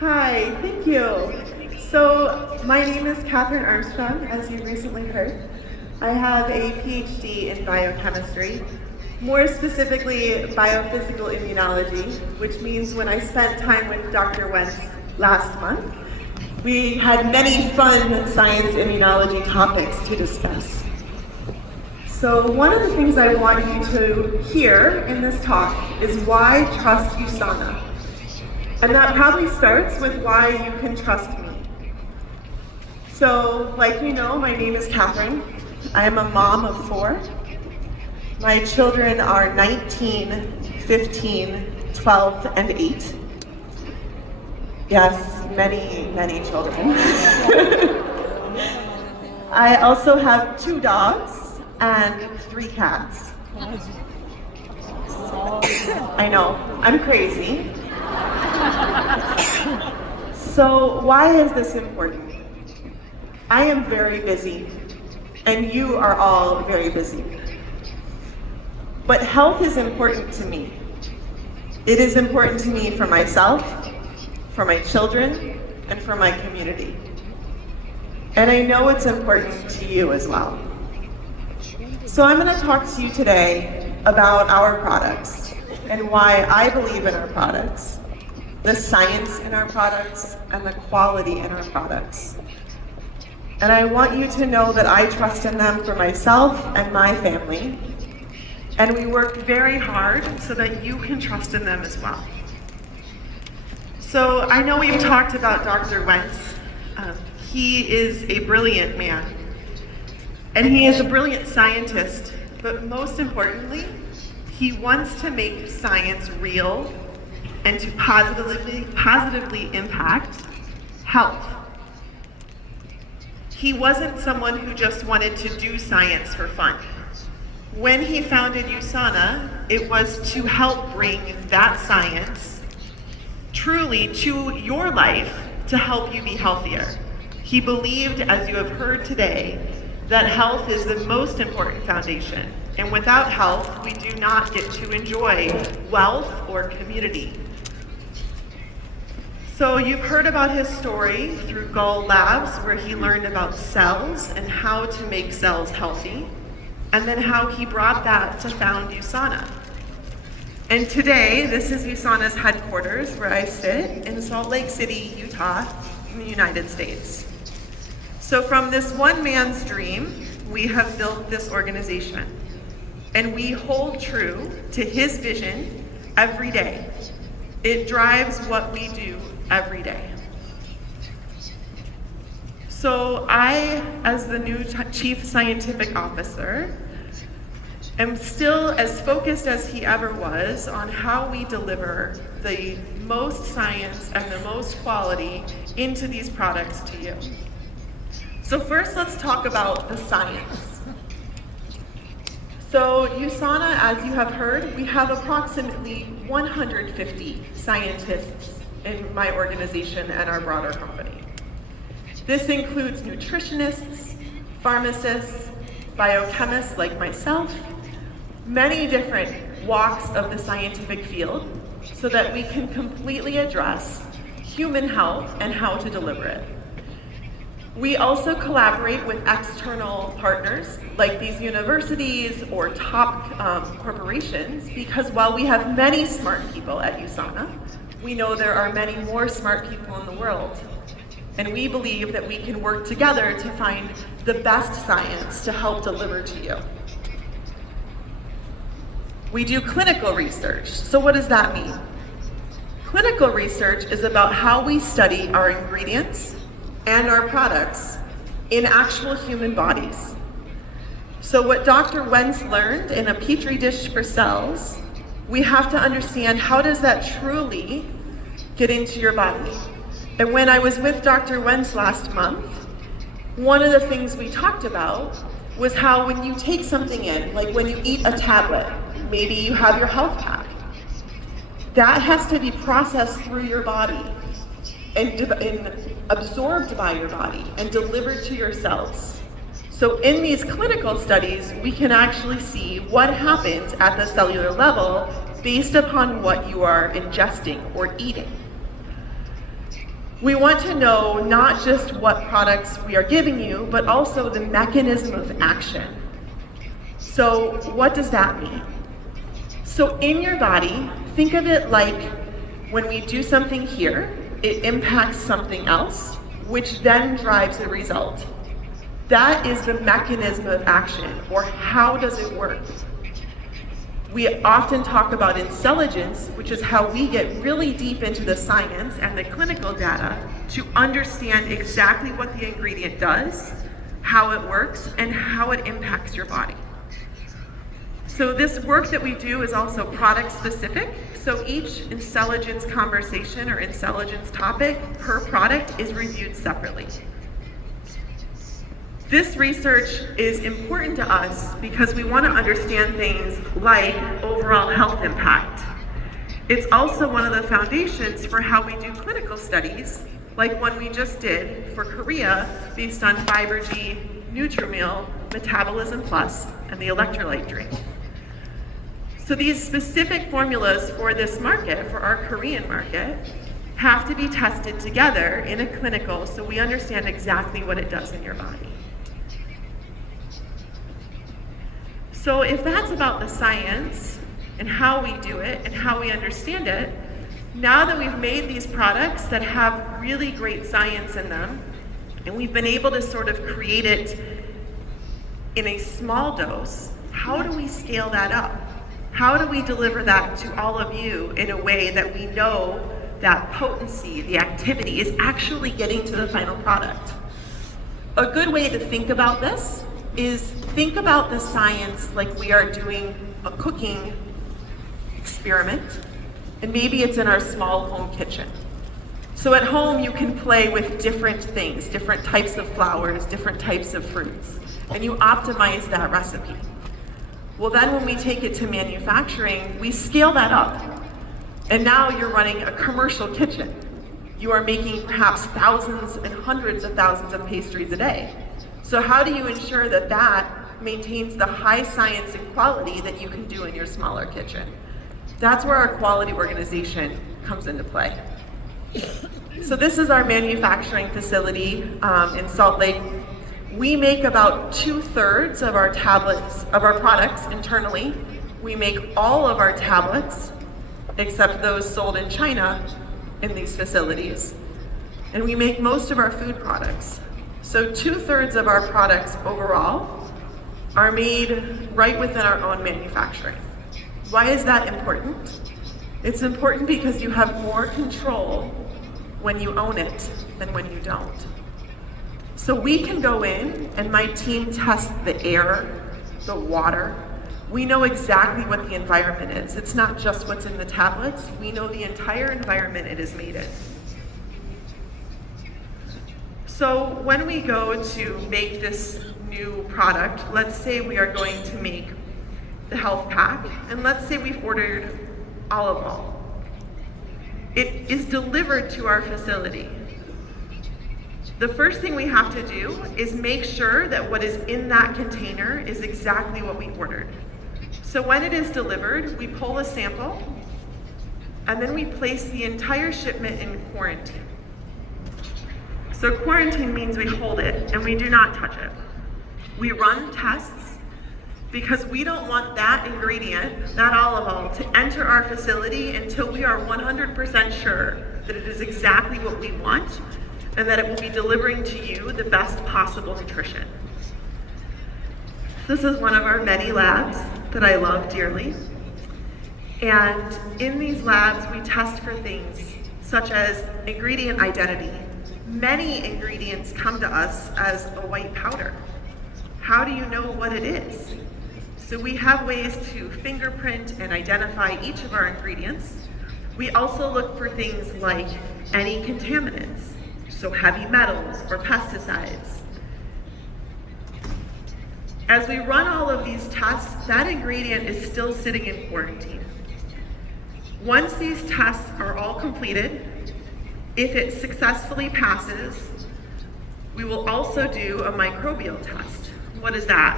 Hi, thank you. So my name is Catherine Armstrong, as you recently heard. I have a PhD in biochemistry, more specifically biophysical immunology, which means when I spent time with Dr. Wentz last month, we had many fun science immunology topics to discuss. So one of the things I want you to hear in this talk is why trust USANA. And that probably starts with why you can trust me. So, like you know, my name is Catherine. I am a mom of 4. My children are 19, 15, 12, and 8. Yes, many, many children. I also have 2 dogs and 3 cats. I know, I'm crazy. So why is this important? I am very busy, and you are all very busy. But health is important to me. It is important to me for myself, for my children, and for my community. And I know it's important to you as well. So I'm going to talk to you today about our products and why I believe in our products, the science in our products, and the quality in our products. And I want you to know that I trust in them for myself and my family. And we work very hard so that you can trust in them as well. So I know we've talked about Dr. Wentz. He is a brilliant man. And he is a brilliant scientist. But most importantly, he wants to make science real and to positively impact health. He wasn't someone who just wanted to do science for fun. When he founded USANA, it was to help bring that science truly to your life to help you be healthier. He believed, as you have heard today, that health is the most important foundation. And without health, we do not get to enjoy wealth or community. So you've heard about his story through Gall Labs, where he learned about cells and how to make cells healthy, and then how he brought that to found USANA. And today, this is USANA's headquarters, where I sit in Salt Lake City, Utah, in the United States. So from this one man's dream, we have built this organization. And we hold true to his vision every day. It drives what we do every day. So I, as the new Chief Scientific Officer, am still as focused as he ever was on how we deliver the most science and the most quality into these products to you. So first, let's talk about the science. So USANA, as you have heard, we have approximately 150 scientists in my organization and our broader company. This includes nutritionists, pharmacists, biochemists like myself, many different walks of the scientific field so that we can completely address human health and how to deliver it. We also collaborate with external partners like these universities or top corporations, because while we have many smart people at USANA, we know there are many more smart people in the world. And we believe that we can work together to find the best science to help deliver to you. We do clinical research. So what does that mean? Clinical research is about how we study our ingredients and our products in actual human bodies. So what Dr. Wentz learned in a petri dish for cells, we have to understand how does that truly get into your body. And when I was with Dr. Wentz last month, one of the things we talked about was how when you take something in, like when you eat a tablet, maybe you have your health pack, that has to be processed through your body and absorbed by your body and delivered to your cells. So in these clinical studies, we can actually see what happens at the cellular level based upon what you are ingesting or eating. We want to know not just what products we are giving you, but also the mechanism of action. So what does that mean? So in your body, think of it like when we do something here, it impacts something else, which then drives a result. That is the mechanism of action, or how does it work? We often talk about intelligence, which is how we get really deep into the science and the clinical data to understand exactly what the ingredient does, how it works, and how it impacts your body. So this work that we do is also product specific. So each intelligence conversation or intelligence topic per product is reviewed separately. This research is important to us because we want to understand things like overall health impact. It's also one of the foundations for how we do clinical studies, like one we just did for Korea based on Fiber-G, Nutrimeal, Metabolism Plus, and the electrolyte drink. So these specific formulas for this market, for our Korean market, have to be tested together in a clinical so we understand exactly what it does in your body. So if that's about the science and how we do it and how we understand it, now that we've made these products that have really great science in them, and we've been able to sort of create it in a small dose, how do we scale that up? How do we deliver that to all of you in a way that we know that potency, the activity, is actually getting to the final product? A good way to think about this is think about the science like we are doing a cooking experiment, and maybe it's in our small home kitchen. So at home you can play with different things, different types of flours, different types of fruits, and you optimize that recipe. Well, then when we take it to manufacturing, we scale that up. And now you're running a commercial kitchen. You are making perhaps thousands and hundreds of thousands of pastries a day. So how do you ensure that that maintains the high science and quality that you can do in your smaller kitchen? That's where our quality organization comes into play. So this is our manufacturing facility in Salt Lake. We make about 2/3 of our tablets, of our products internally. We make all of our tablets, except those sold in China, in these facilities. And we make most of our food products. So 2/3 of our products overall are made right within our own manufacturing. Why is that important? It's important because you have more control when you own it than when you don't. So we can go in and my team tests the air, the water. We know exactly what the environment is. It's not just what's in the tablets. We know the entire environment it is made in. So when we go to make this new product, let's say we are going to make the health pack, and let's say we've ordered olive oil. It is delivered to our facility. The first thing we have to do is make sure that what is in that container is exactly what we ordered. So when it is delivered, we pull a sample, and then we place the entire shipment in quarantine. So quarantine means we hold it and we do not touch it. We run tests because we don't want that ingredient, that olive oil, to enter our facility until we are 100% sure that it is exactly what we want and that it will be delivering to you the best possible nutrition. This is one of our many labs that I love dearly. And in these labs, we test for things such as ingredient identity. Many ingredients come to us as a white powder. How do you know what it is? So we have ways to fingerprint and identify each of our ingredients. We also look for things like any contaminants, so heavy metals or pesticides. As we run all of these tests, that ingredient is still sitting in quarantine. Once these tests are all completed, if it successfully passes, we will also do a microbial test. What is that?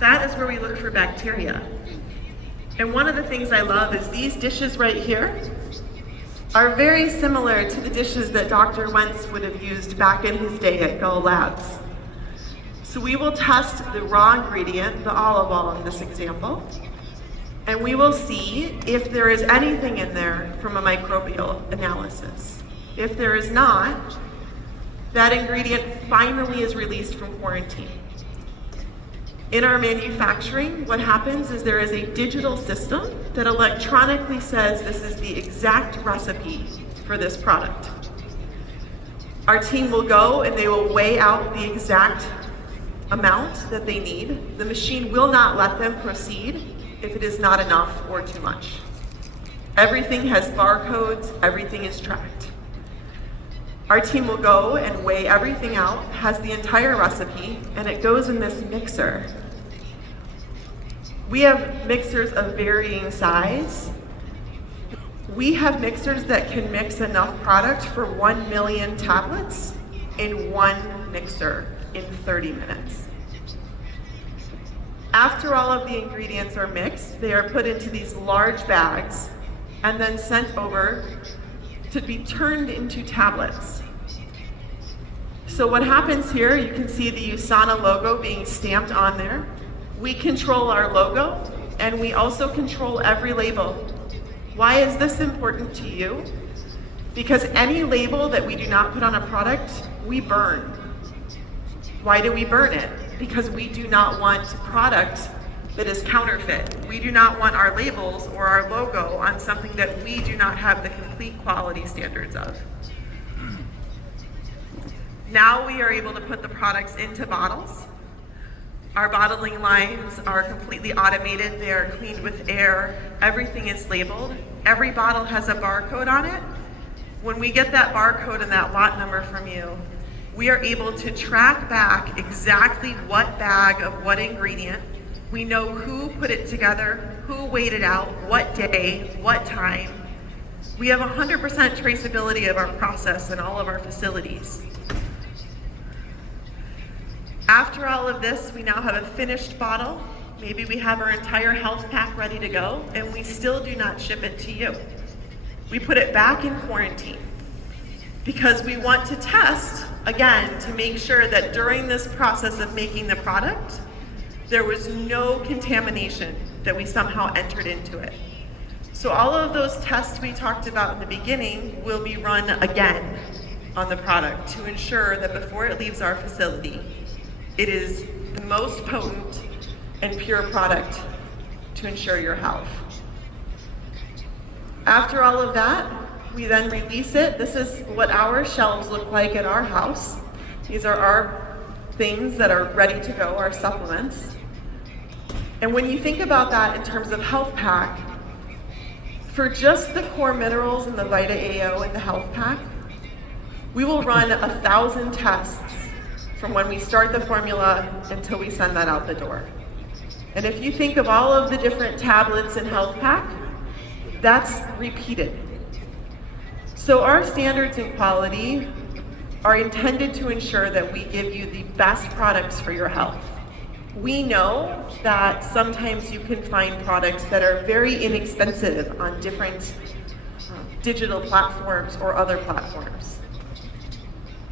That is where we look for bacteria. And one of the things I love is these dishes right here. are very similar to the dishes that Dr. Wentz would have used back in his day at Gull Labs. So we will test the raw ingredient, the olive oil in this example, and we will see if there is anything in there from a microbial analysis. If there is not, that ingredient finally is released from quarantine. In our manufacturing, what happens is there is a digital system that electronically says this is the exact recipe for this product. Our team will go and they will weigh out the exact amount that they need. The machine will not let them proceed if it is not enough or too much. Everything has barcodes, everything is tracked. Our team will go and weigh everything out, has the entire recipe, and it goes in this mixer. We have mixers of varying size. We have mixers that can mix enough product for 1 million tablets in one mixer in 30 minutes. After all of the ingredients are mixed, they are put into these large bags and then sent over to be turned into tablets. So what happens here, you can see the USANA logo being stamped on there. We control our logo, and we also control every label. Why is this important to you? Because any label that we do not put on a product, we burn. Why do we burn it? Because we do not want product that is counterfeit. We do not want our labels or our logo on something that we do not have the complete quality standards of. Now we are able to put the products into bottles. Our bottling lines are completely automated. They are cleaned with air. Everything is labeled. Every bottle has a barcode on it. When we get that barcode and that lot number from you, we are able to track back exactly what bag of what ingredient. We know who put it together, who weighed it out, what day, what time. We have 100% traceability of our process in all of our facilities. After all of this, we now have a finished bottle. Maybe we have our entire health pack ready to go, and we still do not ship it to you. We put it back in quarantine because we want to test, again, to make sure that during this process of making the product, there was no contamination that we somehow entered into it. So all of those tests we talked about in the beginning will be run again on the product to ensure that before it leaves our facility, it is the most potent and pure product to ensure your health. After all of that, we then release it. This is what our shelves look like at our house. These are our things that are ready to go, our supplements. And when you think about that in terms of health pack, for just the core minerals and the Vita AO in the health pack, we will run 1,000 tests from when we start the formula until we send that out the door. And if you think of all of the different tablets in health pack, that's repeated. So our standards in quality are intended to ensure that we give you the best products for your health. We know that sometimes you can find products that are very inexpensive on different digital platforms or other platforms.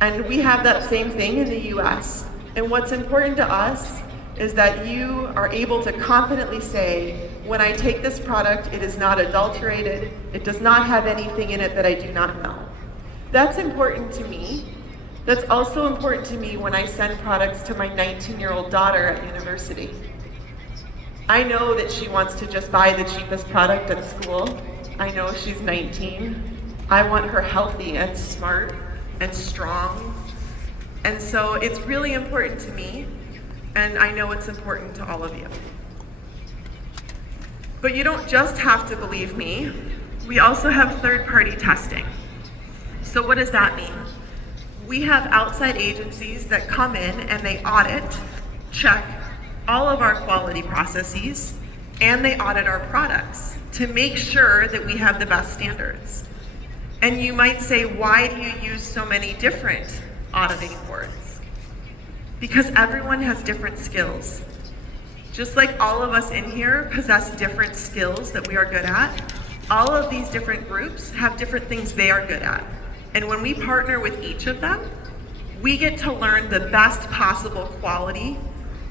And we have that same thing in the US. And what's important to us is that you are able to confidently say, when I take this product, it is not adulterated, it does not have anything in it that I do not know. That's important to me. That's also important to me when I send products to my 19-year-old daughter at university. I know that she wants to just buy the cheapest product at school. I know she's 19. I want her healthy and smart and strong. And so it's really important to me, and I know it's important to all of you. But you don't just have to believe me. We also have third-party testing. So what does that mean? We have outside agencies that come in and they audit, check all of our quality processes, and they audit our products to make sure that we have the best standards. And you might say, why do you use so many different auditing boards? Because everyone has different skills. Just like all of us in here possess different skills that we are good at, All of these different groups have different things they are good at. And when we partner with each of them, we get to learn the best possible quality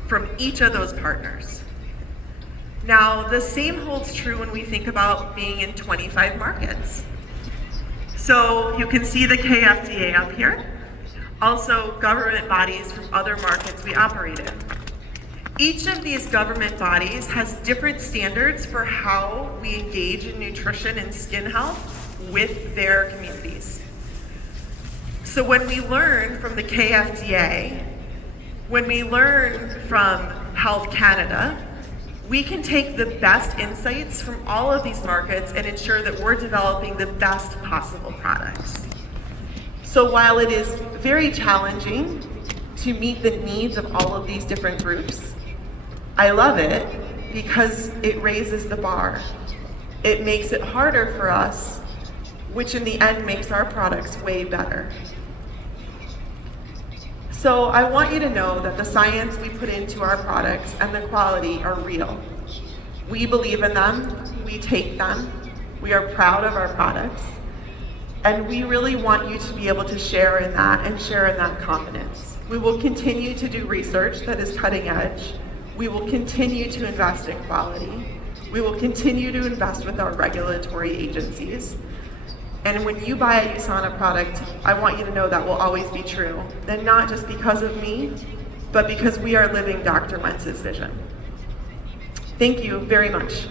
from each of those partners. Now, the same holds true when we think about being in 25 markets. So you can see the KFDA up here. Also, government bodies from other markets we operate in. Each of these government bodies has different standards for how we engage in nutrition and skin health with their communities. So when we learn from the KFDA, when we learn from Health Canada, we can take the best insights from all of these markets and ensure that we're developing the best possible products. So while it is very challenging to meet the needs of all of these different groups, I love it because it raises the bar. It makes it harder for us, which in the end makes our products way better. So I want you to know that the science we put into our products and the quality are real. We believe in them, we take them, we are proud of our products, and we really want you to be able to share in that and share in that confidence. We will continue to do research that is cutting edge. We will continue to invest in quality. We will continue to invest with our regulatory agencies. And when you buy a USANA product, I want you to know that will always be true. And not just because of me, but because we are living Dr. Wentz's vision. Thank you very much.